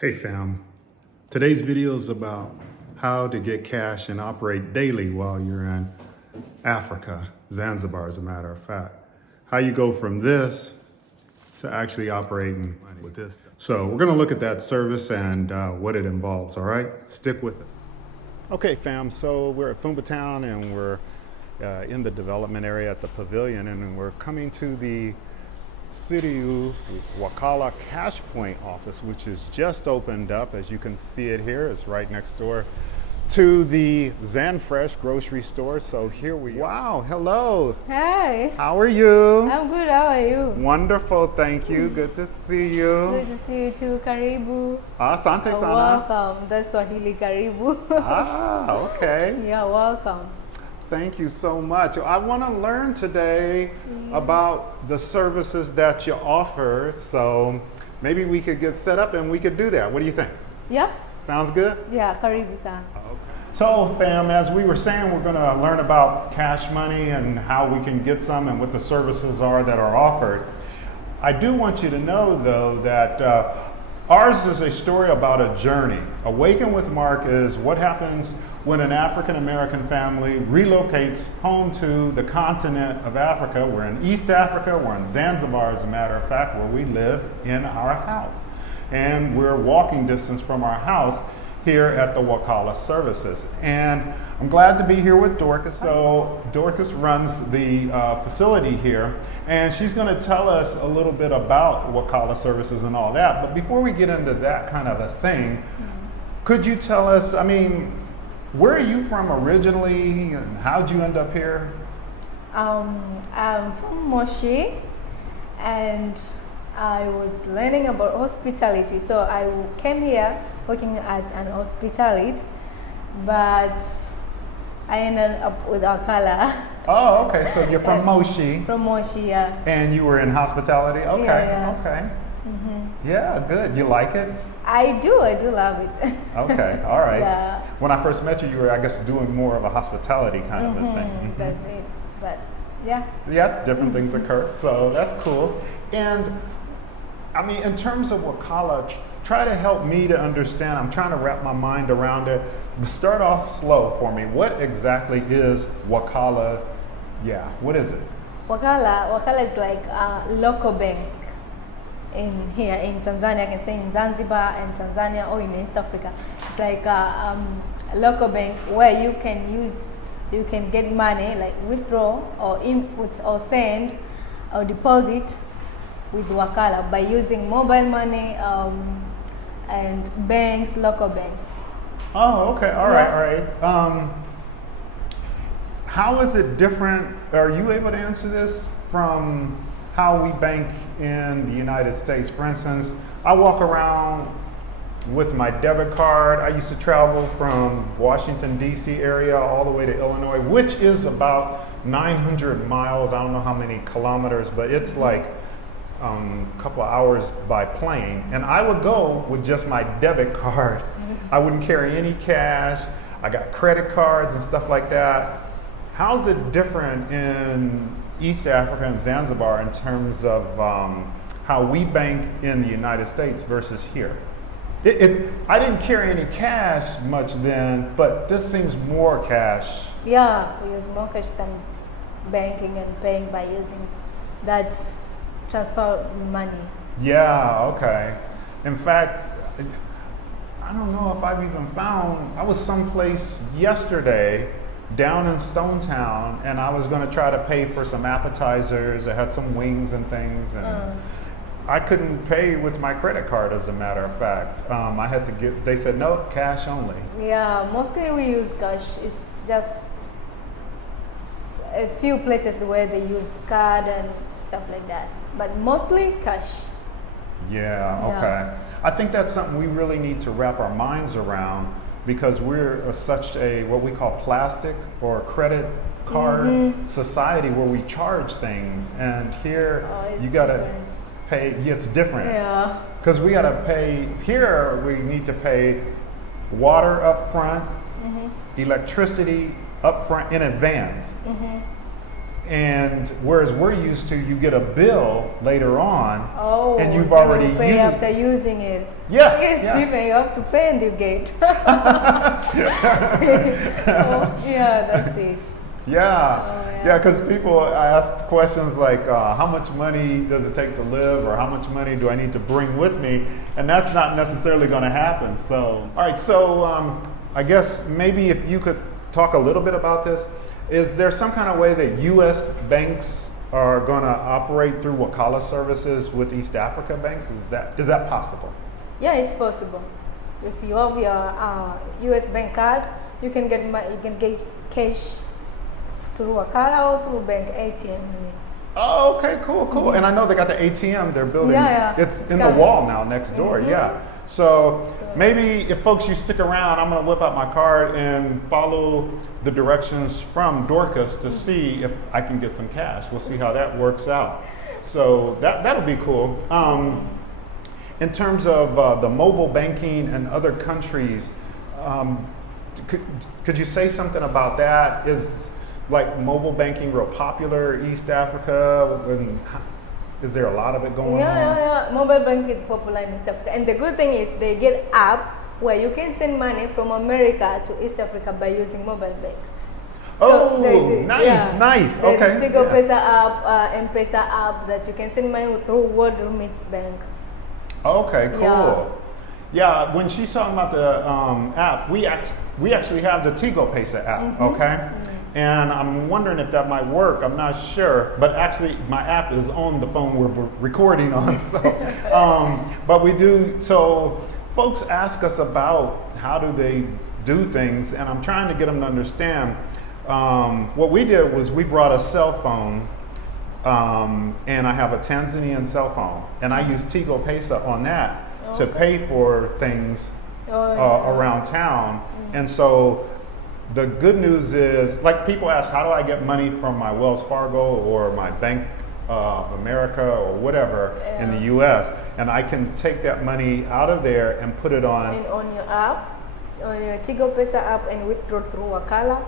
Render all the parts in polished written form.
Hey fam, today's video is about how to get cash and operate daily while you're in Africa, Zanzibar as a matter of fact. How you go from this to actually operating with this. So we're gonna look at that service and what it involves, all right? Stick with it. Okay fam, so we're at Fumba town and we're in the development area at the pavilion, and we're coming to the City Wakala Cash Point office, which is just opened up. As you can see it here, it's right next door to the Zanfresh grocery store. So here we are. Wow, hello. Hi. How are you? I'm good, how are you? Wonderful, thank you. Good to see you. Good to see you too. Karibu. Asante sana. Welcome. That's Swahili, karibu. Okay. Yeah, welcome. Thank you so much. I want to learn today about the services that you offer. So maybe we could get set up and we could do that. What do you think? Yeah? Sounds good? Yeah, karibu san. So fam, as we were saying, we're going to learn about cash money and how we can get some and what the services are that are offered. I do want you to know though that ours is a story about a journey. Awaken with Mark is what happens when an African American family relocates home to the continent of Africa. We're in East Africa, we're in Zanzibar as a matter of fact, where we live in our house. And we're walking distance from our house here at the Wakala services. And I'm glad to be here with Dorcas. So Dorcas runs the facility here, and she's going to tell us a little bit about Wakala services and all that. But before we get into that kind of a thing, could you tell us, where are you from originally and how'd you end up here? I'm from Moshi, and I was learning about hospitality. So I came here working as an hospitality, but I ended up with Wakala. Oh, okay. So you're from Moshi. From Moshi, yeah. And you were in hospitality? Okay, Yeah. okay. Yeah, good. You like it? I do love it. Okay, all right. Yeah. When I first met you, you were, I guess, doing more of a hospitality kind of a thing. That is, but yeah. Yeah, different things occur, so that's cool. And in terms of Wakala, try to help me to understand. I'm trying to wrap my mind around it. Start off slow for me. What exactly is Wakala? Yeah, what is it? Wakala is like a local bank in here in Tanzania. I can say in Zanzibar and Tanzania or in East Africa. It's like a local bank where you can get money, like withdraw or input or send or deposit with Wakala by using mobile money and banks, local banks. Oh, okay, all right. How is it different? Are you able to answer this from how we bank in the United States? For instance, I walk around with my debit card. I used to travel from Washington, D.C. area all the way to Illinois, which is about 900 miles. I don't know how many kilometers, but it's like a couple of hours by plane. And I would go with just my debit card. I wouldn't carry any cash. I got credit cards and stuff like that. How's it different in East Africa and Zanzibar in terms of how we bank in the United States versus here? I didn't carry any cash much then, but this seems more cash. Yeah, we use more cash than banking and paying by using that's transfer money. Yeah, okay. In fact, I don't know if I've even found, I was someplace yesterday down in Stone Town, and I was going to try to pay for some appetizers. I had some wings and things, and I couldn't pay with my credit card, as a matter of fact. I had to get, they said, no, cash only. Yeah, mostly we use cash. It's just a few places where they use card and stuff like that, but mostly cash. Yeah, okay. I think that's something we really need to wrap our minds around, because we're such a, what we call plastic or credit card society, where we charge things. And here you gotta pay, it's different. Yeah. Because we gotta pay, here we need to pay water up front, electricity up front in advance. And whereas we're used to, you get a bill later on, Oh, and you've they will already pay used. after using it. Yeah, It's yeah. different. You have to pay and you get. Oh, yeah, that's it. Yeah, Oh, yeah, because people ask questions like, how much money does it take to live, or how much money do I need to bring with me? And that's not necessarily going to happen. So, all right, so I guess maybe if you could talk a little bit about this. Is there some kind of way that U.S. banks are going to operate through Wakala services with East Africa banks? Is that possible? Yeah, it's possible. If you have your U.S. bank card, you can get cash through Wakala or through bank ATM. I mean. Oh, okay, cool. And I know they got the ATM they're building. Yeah. It's in coming. the wall now next door. Yeah. So maybe if folks, you stick around, I'm going to whip out my card and follow the directions from Dorcas to see if I can get some cash. We'll see how that works out. So that'll be cool. In terms of the mobile banking in other countries, could you say something about that? Is like mobile banking real popular East Africa? Is there a lot of it going on? Yeah. Mobile bank is popular in East Africa. And the good thing is they get app where you can send money from America to East Africa by using mobile bank. So nice. There's Okay. a Tigo Pesa app, M-Pesa app that you can send money through World Remits Bank. Okay, cool. Yeah, when she's talking about the app, we actually have the Tigo Pesa app, okay? And I'm wondering if that might work. I'm not sure, but actually my app is on the phone we're recording on. So, but we do. So folks ask us about how do they do things, and I'm trying to get them to understand. What we did was we brought a cell phone, and I have a Tanzanian cell phone, and I use Tigo Pesa on that to pay for things around town, and so. The good news is, like people ask, how do I get money from my Wells Fargo or my Bank of America or whatever in the U.S. And I can take that money out of there and put it on. And on your app, on your Tigo Pesa app, and withdraw through Wakala.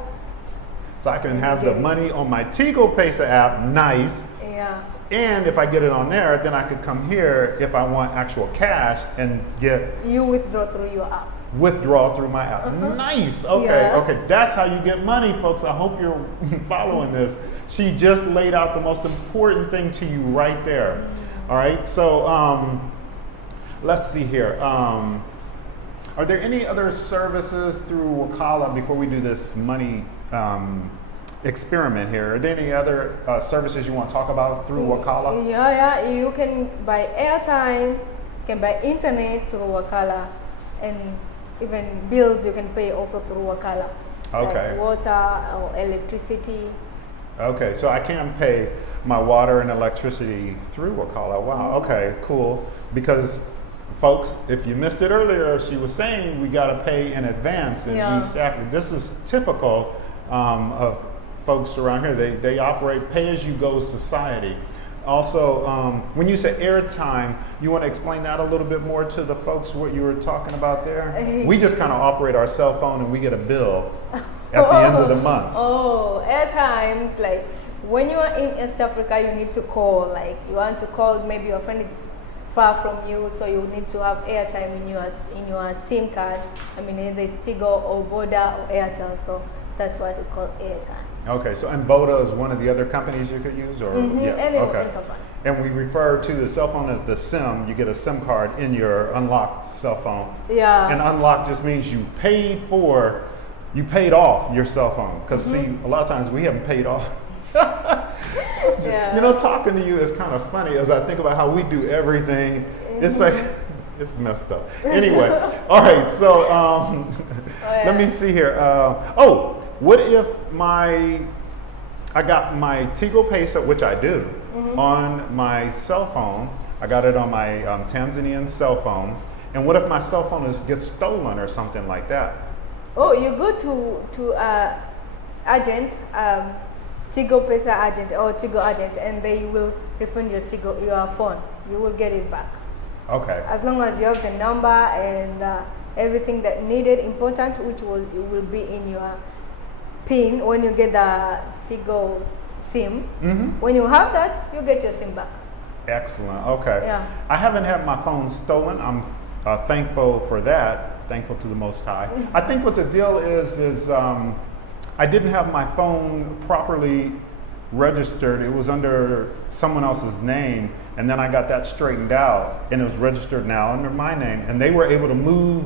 So I can have the money on my Tigo Pesa app, nice. Yeah. And if I get it on there, then I could come here if I want actual cash and get. You withdraw through your app. Withdraw through my app. Nice. Okay. That's how you get money, folks. I hope you're following this. She just laid out the most important thing to you right there. All right. So let's see here. Are there any other services through Wakala before we do this money experiment here? Are there any other services you want to talk about through Wakala? Yeah. You can buy airtime. You can buy internet through Wakala, and even bills you can pay also through Wakala. Okay. Like water or electricity. Okay, so I can pay my water and electricity through Wakala. Wow, okay, cool. Because folks, if you missed it earlier, she was saying we got to pay in advance in East Africa. This is typical of folks around here. They operate pay-as-you-go society. Also, when you say airtime, you want to explain that a little bit more to the folks, what you were talking about there? We just kind of operate our cell phone and we get a bill at the end of the month. Oh, airtimes, like when you are in East Africa, you need to call. Like you want to call, maybe your friend is far from you, so you need to have airtime in your SIM card. I mean, either it's Tigo or Voda or Airtel, so that's what we call airtime. Okay, so and Voda is one of the other companies you could use, or Any company. And we refer to the cell phone as the SIM. You get a SIM card in your unlocked cell phone. Yeah. And unlocked just means you paid off your cell phone. Because see, a lot of times we haven't paid off. You know, talking to you is kind of funny as I think about how we do everything. It's like, it's messed up. Anyway, all right, so let me see here. What if I got my Tigo Pesa, which I do, on my cell phone. I got it on my Tanzanian cell phone. And what if my cell phone gets stolen or something like that? Oh, you go to agent, Tigo Pesa agent or Tigo agent, and they will refund your phone. You will get it back. Okay. As long as you have the number and everything that needed important, it will be in your PIN when you get the Tigo SIM. Mm-hmm. When you have that, you get your SIM back. Excellent. Okay. Yeah. I haven't had my phone stolen. I'm thankful for that. Thankful to the Most High. I think what the deal is I didn't have my phone properly registered. It was under someone else's name, and then I got that straightened out, and it was registered now under my name, and they were able to move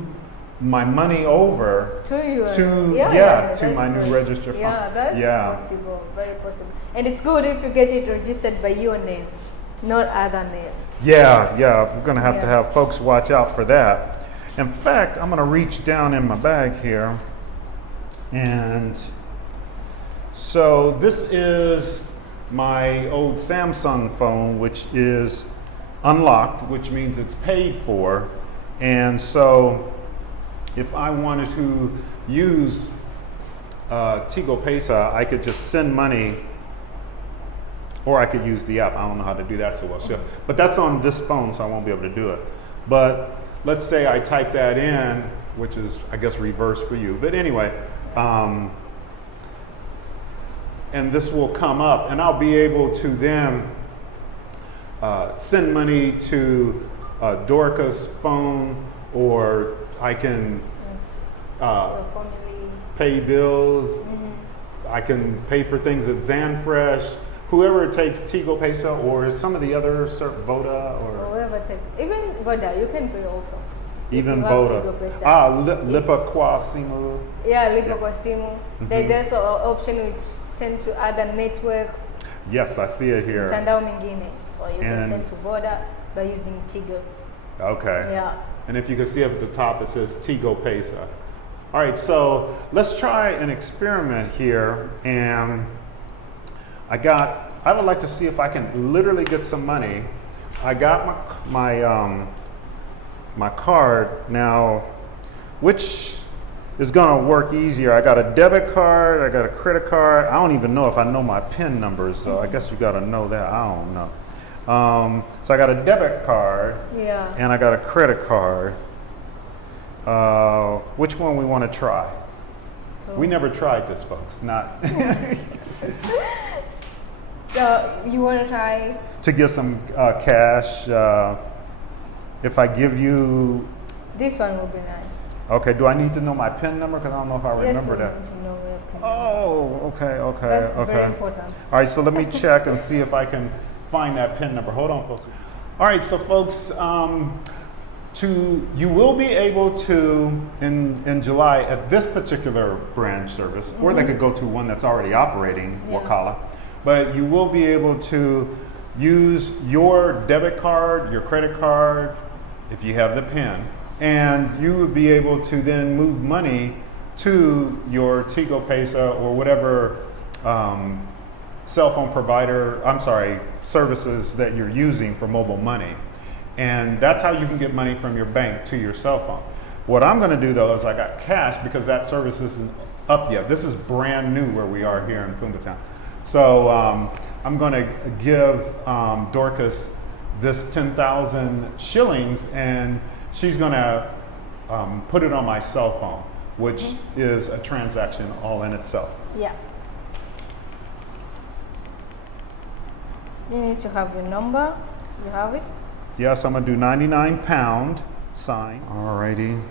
my money over To you. to my new registered phone. Yeah, that's possible. Very possible. And it's good if you get it registered by your name, not other names. Yeah, we're gonna have to have folks watch out for that. In fact, I'm gonna reach down in my bag here, and so this is my old Samsung phone, which is unlocked, which means it's paid for. And so if I wanted to use Tigo Pesa, I could just send money, or I could use the app. I don't know how to do that so well. So, but that's on this phone, so I won't be able to do it. But let's say I type that in, which is, I guess, reverse for you. But anyway, and this will come up, and I'll be able to then send money to Dorca's phone, or I can pay bills. I can pay for things at Zanfresh, whoever takes Tigo Pesa, or some of the other Voda, or whoever takes, even Voda, you can pay also. Even Voda. Lipa Kwasimu. Yeah, Lipa Kwasimu. There's also an option which send to other networks. Yes, I see it here. Mtandao mingine. So you can send to Voda by using Tigo. Okay. Yeah. And if you can see up at the top, it says Tigo Pesa. All right, so let's try an experiment here. And I would like to see if I can literally get some money. I got my card now, which is gonna work easier. I got a debit card, I got a credit card. I don't even know if I know my PIN numbers, so I guess you gotta know that. I don't know. So I got a debit card, and I got a credit card. Which one we want to try? We never tried this, folks. Not. So you want to try to get some cash? If I give you. This one will be nice. Okay. Do I need to know my PIN number? Because I don't know if I remember that. Yes, you need to know your PIN number. Oh, okay. That's very important. All right. So let me check and see if I can find that PIN number. Hold on, folks. All right. So, folks. You will be able to in July at this particular branch service, or they could go to one that's already operating, Wakala, but you will be able to use your debit card, your credit card, if you have the PIN, and you would be able to then move money to your Tigo Pesa or whatever cell phone provider, services that you're using for mobile money. And that's how you can get money from your bank to your cell phone. What I'm gonna do though is I got cash because that service isn't up yet. This is brand new where we are here in Fumba town. So I'm gonna give Dorcas this 10,000 shillings, and she's gonna put it on my cell phone, which is a transaction all in itself. Yeah. You need to have your number. You have it? Yes, I'm gonna do 99 pound sign. Alrighty.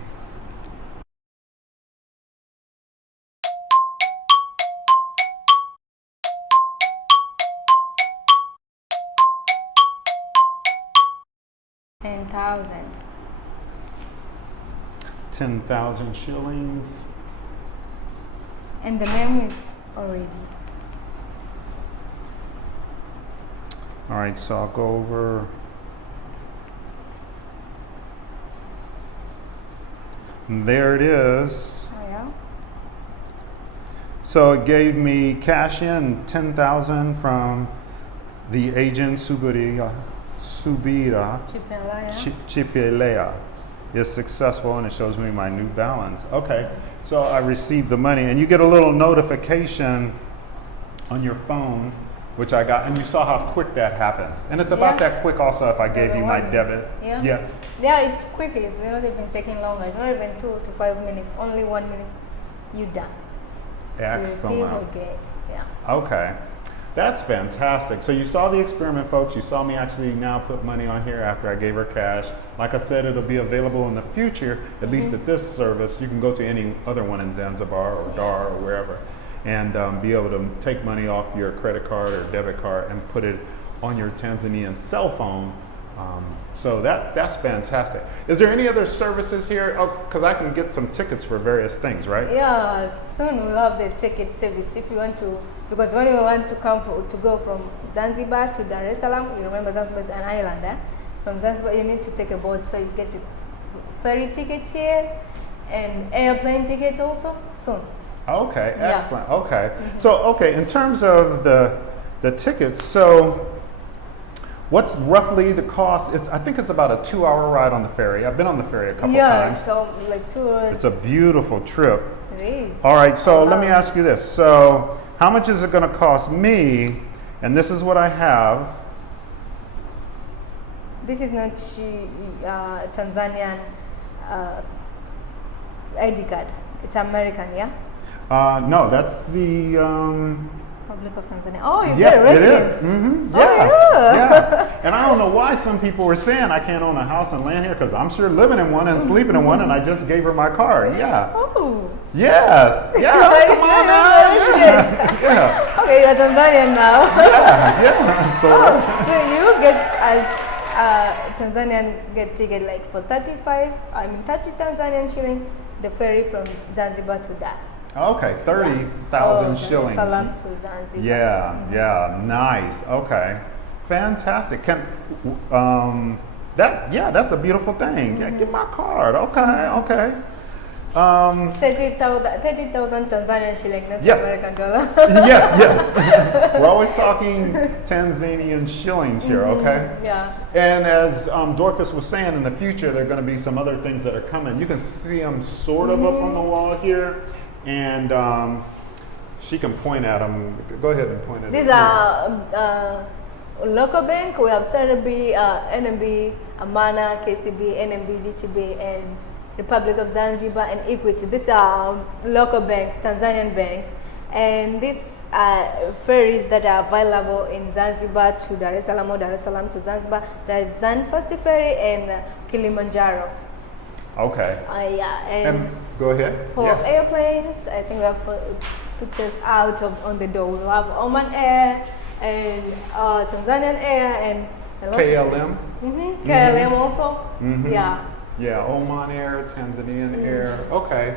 $10,000. 10,000 shillings. And the name is already. All right, so I'll go over. And there it is. Oh, yeah. So it gave me cash in 10,000 from the agent Subira Chipelea is successful, and it shows me my new balance. Okay, so I received the money, and you get a little notification on your phone, which I got, and you saw how quick that happens. And it's about that quick also if I gave you my debit. Yeah, it's quick. It's not even taking longer. It's not even 2 to 5 minutes. Only 1 minute, you're done. Excellent. You receive or get. Yeah. Okay. That's fantastic. So you saw the experiment, folks. You saw me actually now put money on here after I gave her cash. Like I said, it'll be available in the future, at least at this service. You can go to any other one in Zanzibar or Dar or wherever and be able to take money off your credit card or debit card and put it on your Tanzanian cell phone. So that's fantastic. Is there any other services here? Oh, because I can get some tickets for various things, right? Yeah, soon we'll have the ticket service if you want to, because when you want to to go from Zanzibar to Dar es Salaam, you remember Zanzibar is an island, eh? From Zanzibar you need to take a boat, so you get a ferry tickets here and airplane tickets also soon. Okay, Yeah. excellent. Okay, so okay, in terms of the tickets, so what's roughly the cost? I think it's about a 2-hour ride on the ferry. I've been on the ferry a couple times. So like 2 hours. It's a beautiful trip. It is. All right, so let me ask you this. So how much is it going to cost me? And this is what I have. This is not Tanzanian ID card. It's American, yeah? No, that's the Republic of Tanzania. Oh, you yes, get a residence. it is. Mm-hmm. Oh, Yes, yeah. yeah. And I don't know why some people were saying I can't own a house and land here, because I'm sure living in one and sleeping in one, and I just gave her my card. Yeah. Oh. Yes. Yeah. Come on now. Yeah. Yeah. Okay, you're Tanzanian now. Yeah. So, So you get as Tanzanian get ticket like for 30 Tanzanian shilling, the ferry from Zanzibar to Dar. okay, 30,000 Dar shillings. es Salaam to Zanzibar. Yeah. Yeah. Nice. Okay. Fantastic. That's a beautiful thing. Yeah, get my card. Okay. Okay. 30,000 Tanzanian shilling, not Yes. American dollar. Yes. We're always talking Tanzanian shillings here, okay? Yeah. And as Dorcas was saying, in the future, there are going to be some other things that are coming. You can see them sort of up on the wall here, and she can point at them. Go ahead and point at them. These are local bank. We have CRB, NMB, Amana, KCB, NMB, DTB, and Republic of Zanzibar and Equity. These are local banks, Tanzanian banks, and these are ferries that are available in Zanzibar to Dar es Salaam or Dar es Salaam to Zanzibar. There is Zanfast ferry and Kilimanjaro. Okay. Yeah, And go ahead. for Yeah. airplanes, I think we have pictures out on the door. We have Oman Air and Tanzanian Air and KLM. KLM also. Yeah. Yeah, Oman Air, Tanzanian Air. Okay.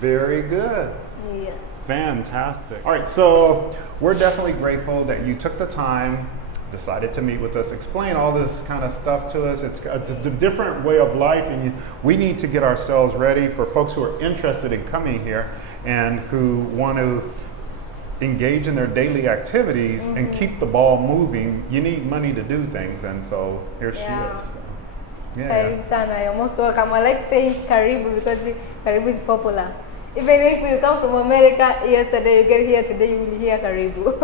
Very good. Yes. Fantastic. All right, so we're definitely grateful that you took the time, decided to meet with us, explain all this kind of stuff to us. It's a different way of life, and we need to get ourselves ready for folks who are interested in coming here and who want to engage in their daily activies and keep the ball moving. You need money to do things, and so here she is. So, yeah. Karibu sana, you're most welcome. I like saying Karibu because Karibu is popular. Even if you come from America yesterday, you get here today, you will hear Karibu.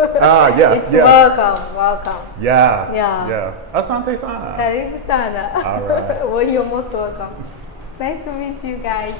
Yes, It's yes. welcome. Yes. Yeah. Yeah. Asante sana. Karibu sana. All right. Well, you're most welcome. Nice to meet you guys.